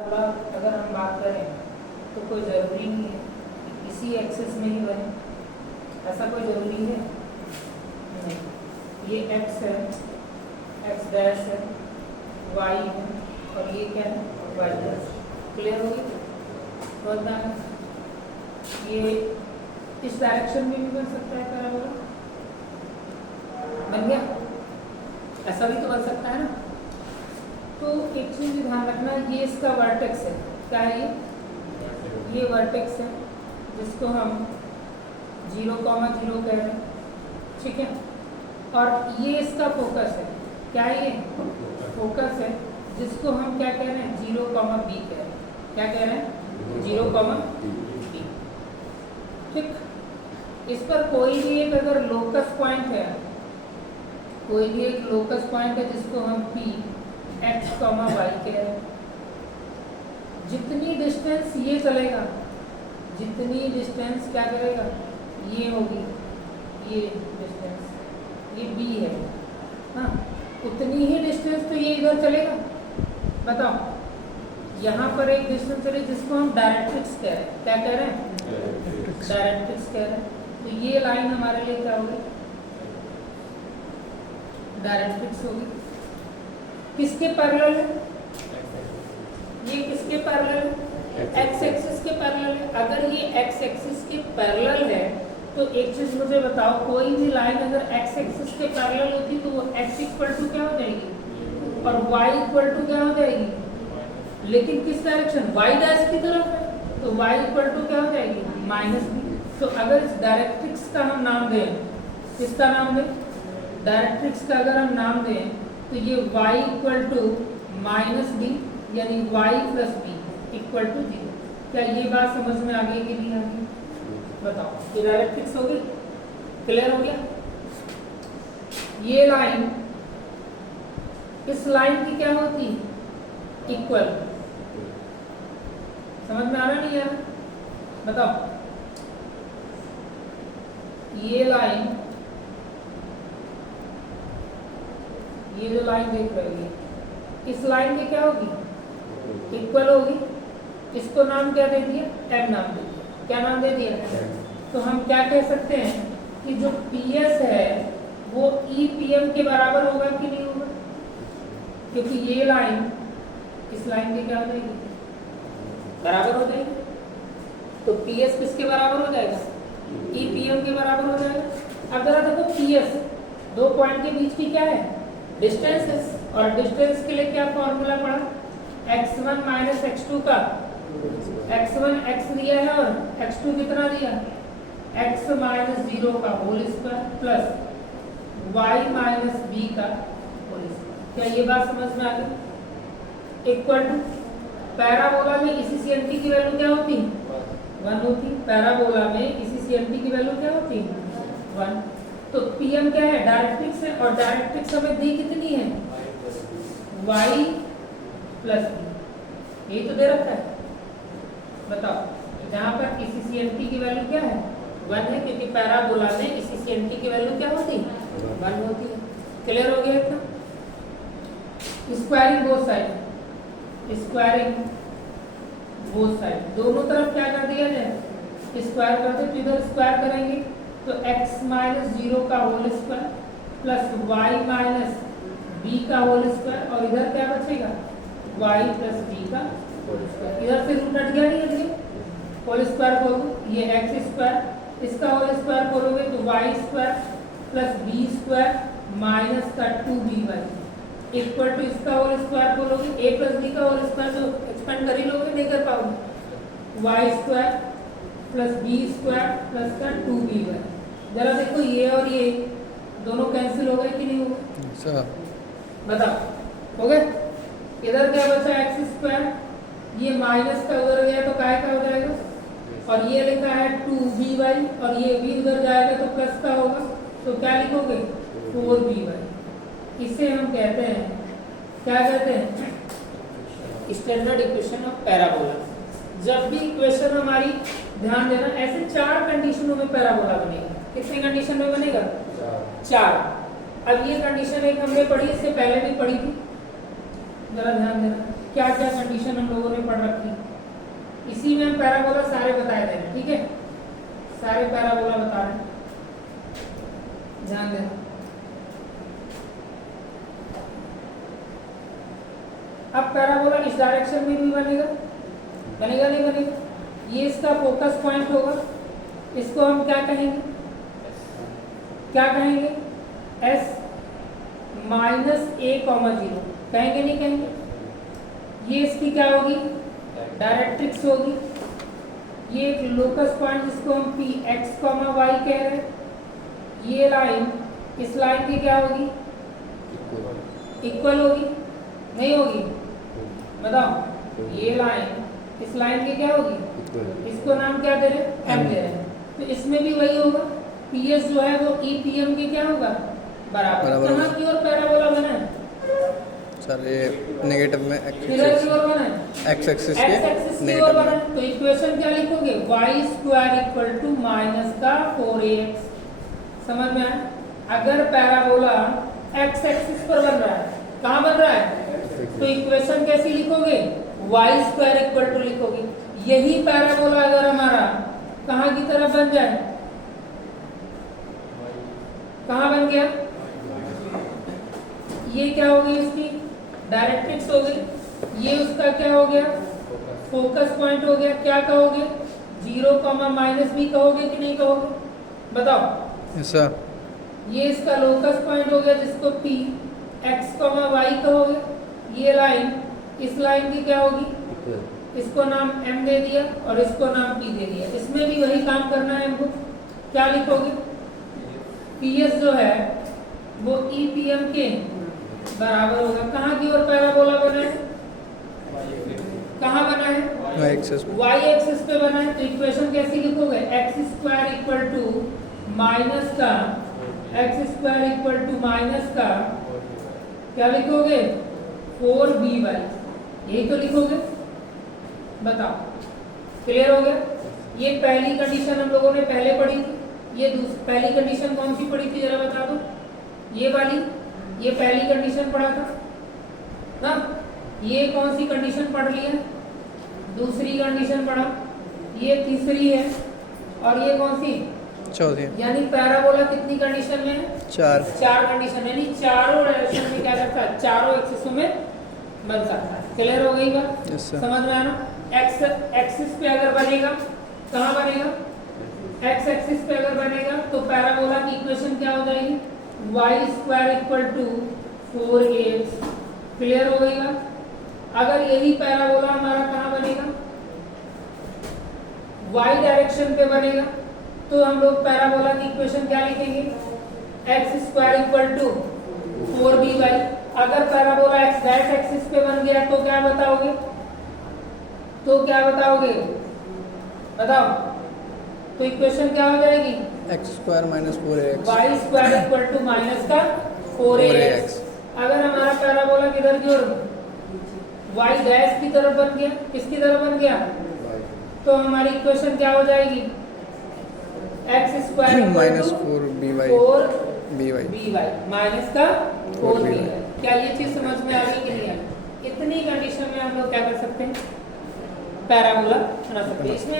वाला अगर हम बात करें तो कोई ज़रूरी नहीं है कि इसी एक्सिस में ही बने, ऐसा कोई ज़रूरी है नहीं। ये x है, x डैश है, y है और ये क्या है y डैश। क्लियर होगी? बोलना है ये इस डायरेक्शन में भी बन सकता है पैराबोला, बन गया, ऐसा भी तो बन सकता है ना। तो एक चीज़ भी ध्यान रखना, ये इसका वर्टेक्स है, क्या है ये वर्टेक्स है जिसको हम 0, 0 कह रहे हैं, ठीक है। और ये इसका फोकस है, क्या है ये फोकस है जिसको हम क्या कह रहे हैं 0, b कह रहे हैं, क्या कह रहे हैं 0, b, ठीक। इस पर कोई भी एक अगर लोकस पॉइंट है, कोई भी एक लोकस पॉइंट है जिसको हम p x, y कह रहे हैं, जितनी डिस्टेंस ये चलेगा, जितनी डिस्टेंस क्या करेगा ये होगी, ये डिस्टेंस ये b है हाँ, उतनी ही डिस्टेंस तो ये इधर चलेगा। बताओ, यहाँ पर एक डिस्टेंस चले जिसको हम डायरेक्ट्रिक्स कह रहे हैं, क्या कह रहे हैं डायरेक्ट्रिक्स कह रहे हैं। तो ये लाइन हमारे लिए क्या होगी डायरेक्ट्रिक्स होगी। किसके पैरेलल है ये, किसके पैरेलल है एक्स एक्सिस के पैरेलल है। अगर ये एक्स एक्सिस के पैरेलल है तो एक चीज मुझे बताओ, कोई भी लाइन अगर एक्स एक्सिस के पैरेलल होती तो वो x इक्वल टू क्या हो जाएगी और y इक्वल टू क्या हो जाएगी, लेकिन किस डायरेक्शन y डैश की तरफ है तो y इक्वल टू क्या हो जाएगी -b। तो अगर इस डायरेक्ट्रिक्स का हम नाम दें, किसका नाम दें डायरेक्ट्रिक्स का अगर हम नाम दें तो ये y इक्वल टू -b यानी y plus b equal to 0। क्या ये बात समझ में आ गई कि नहीं आ गई? बताओ, ये डायरेक्ट्रिक्स होगी, क्लियर हो गया। ये लाइन इस लाइन की क्या होती इक्वल, समझ में आ रहा नहीं यार? बताओ, ये लाइन, ये जो लाइन देख रहे हो इस लाइन की क्या होगी इक्वल होगी। इसको नाम क्या दे दिया m नाम दे दिया, क्या नाम दे दिया। तो हम क्या कह सकते हैं कि जो PS है वो EPM के बराबर होगा कि नहीं होगा, क्योंकि ये लाइन इस लाइन के क्या हो जाएगी बराबर हो जाएगी। तो PS किसके बराबर हो जाएगा EPM के बराबर हो जाएगा। अब जरा देखो PS दो पॉइंट के बीच की क्या है डिस्टेंस है, और डिस्टेंस के लिए क्या फॉर्मूला पड़ा x1 माइनस x2 का, x1 x दिया है और x2 कितना दिया x माइनस 0 का whole square plus y minus b का होल स्क्वायर। क्या ये बात समझ में आ गई? इक्वल टू पैराबोला में इफिशिएंसी की वैल्यू क्या होती 1 होती, पैराबोला में इफिशिएंसी की वैल्यू क्या होती 1। तो PM क्या है डायरेक्ट्रिक्स है, और डायरेक्ट्रिक्स हमें दी कितनी है y प्लस b, ये तो दे रखा है। बताओ, जहाँ पर इफिशिएंसी की वैल्यू क्या है 1 है, क्योंकि पैराबोला में इफिशिएंसी की वैल्यू क्या होती 1 होती है। क्लियर हो गया इतना? Squaring both side, squaring both side, दोनों तरफ क्या कर दिया जाए स्क्वायर कर दे। तो इधर स्क्वायर करेंगे तो x माइनस 0 का whole square plus y minus b का होल स्क्वायर, और इधर क्या बचेगा y प्लस b का होल स्क्वायर। इधर से रूट हट गया नहीं हट गया, होल स्क्वायर खोलो ये x स्क्वायर, इसका होल स्क्वायर खोलोगे तो y square plus b square minus का 2by इक्वल टू इसका होल स्क्वायर खोलोगे a प्लस b का होल स्क्वायर, तो एक्सपेंड कर ही लोगे, नहीं कर पाओगे y square plus b square plus का 2by। जरा देखो ये और ये दोनों कैंसिल हो गए कि नहीं हो गए? बताओ हो गए। इधर क्या बचा एक्स स्क्वायर, ये माइनस का उधर गया तो काय का हो जाएगा, और ये लिखा है 2by और ये भी उधर जाएगा तो प्लस का होगा, तो क्या लिखोगे 4by। इसे हम कहते हैं क्या कहते हैं स्टैंडर्ड इक्वेशन ऑफ पैराबोला। जब भी इक्वेशन हमारी, ध्यान देना, ऐसे 4 कंडीशनों में पैराबोला बनेगा। कितने कंडीशन में बनेगा 4। अब ये कंडीशन एक हमने पढ़ी, इससे पहले भी पढ़ी थी, जरा ध्यान देना। क्या क्या कंडीशन हम लोगों ने पढ़ रखी, इसी में हम पैराबोला सारे बताए दे रहे हैं, ठीक है, सारे पैराबोला बता रहे हैं, ध्यान देना। अब पैराबोला इस डायरेक्शन में भी बनेगा, बनेगा नहीं बनेगा, ये इसका फोकस पॉइंट होगा, इसको हम क्या कहेंगे, क्या कहेंगे, S -a,0 कहेंगे नहीं कहेंगे, ये इसकी क्या होगी, डायरेक्ट्रिक्स होगी, ये एक लोकस पॉइंट जिसको हम P x, y कह रहे हैं, ये लाइन इस लाइन की क्या होगी, इक्वल होगी, नहीं होगी, बताओ, ये लाइन इस लाइन की क्या होगी, इसको नाम क्या दे रहे हैं, m दे रहे हैं, तो इसमें भी वही होगा, PS जो है वो EPM के क्या होगा, बराबर। कहाँ की ओर पैराबोला बना है सर, ये नेगेटिव में किधर की ओर बना है, x एक्सिस x एक्सिस की ओर बना है, तो इक्वेशन क्या लिखोगे, y² = -4ax, समझ में आया। अगर पैराबोला x एक्सिस पर बन रहा है, कहाँ बन रहा है, तो इक्वेशन कैसी लिखोगे, y² लिखोगे। यही पैराबोला अगर हमारा कहाँ की तरफ बन जाए, कहाँ बन गया, ये क्या हो गई, इसकी डायरेक्ट्रिक्स हो गई, ये उसका क्या हो गया, फोकस पॉइंट हो गया, क्या कहोगे, 0, -b कहोगे कि नहीं कहोगे, बताओ, ऐसा, ये इसका लोकस पॉइंट हो गया जिसको P x, y कहोगे, ये लाइन इस लाइन की क्या होगी, इसको नाम m दे दिया और इसको नाम P दे दिया, इसमें भी वही काम करना है हमको, क्या लिखोगे, PS जो है वो EPM के बराबर होगा। कहाँ की ओर पैराबोला बना है, कहाँ बना है, y एक्सिस पे बना है, तो इक्वेशन कैसी लिखोगे, x² माइनस का माइनस का क्या लिखोगे, 4by, यही तो लिखोगे, बताओ, क्लियर हो गया। ये पहली कंडीशन हम लोगों ने पहले पढ़ी थी, ये पहली कंडीशन कौन सी पढ़ी थी जरा बता दो, ये वाली, ये पहली कंडीशन पढ़ा था ना, ये कौन सी कंडीशन पढ़ ली है, दूसरी कंडीशन पढ़ा, ये तीसरी है, और ये कौन सी, चौथी, यानी पैराबोला कितनी कंडीशन में है, चार कंडीशन, यानी चारों डायरेक्शन में क्या करता है, चारों एक्सिसों में बन सकता है। क्लियर हो गई बात, समझ में आना। एक्स एक्सिस पे अगर बनेगा, कहाँ बनेगा, एक्स एक्सिस पे अगर बनेगा तो पैराबोला की इक्वेशन क्या हो जाएगी, y² = 4ax, क्लियर हो गई बात। अगर यही पैराबोला हमारा कहाँ बनेगा, y डायरेक्शन पे बनेगा, तो हम लोग पैराबोला की इक्वेशन क्या लिखेंगे, x² = 4by। अगर पैराबोला x' एक्सिस पे बन गया तो क्या बताओगे, बताओ, तो इक्वेशन क्या हो जाएगी, x² - 4ax, y² = -4ax। अगर हमारा पैराबोला किधर की ओर, y' की तरफ बन गया, किसकी तरफ बन गया, तो हमारी इक्वेशन क्या हो जाएगी, x² -4by माइनस का 4by। क्या ये चीज समझ में आ गई कि नहीं आई, इतनी कंडीशन में हम लोग क्या कर सकते हैं, पैराबोला बना सकते हैं। इसमें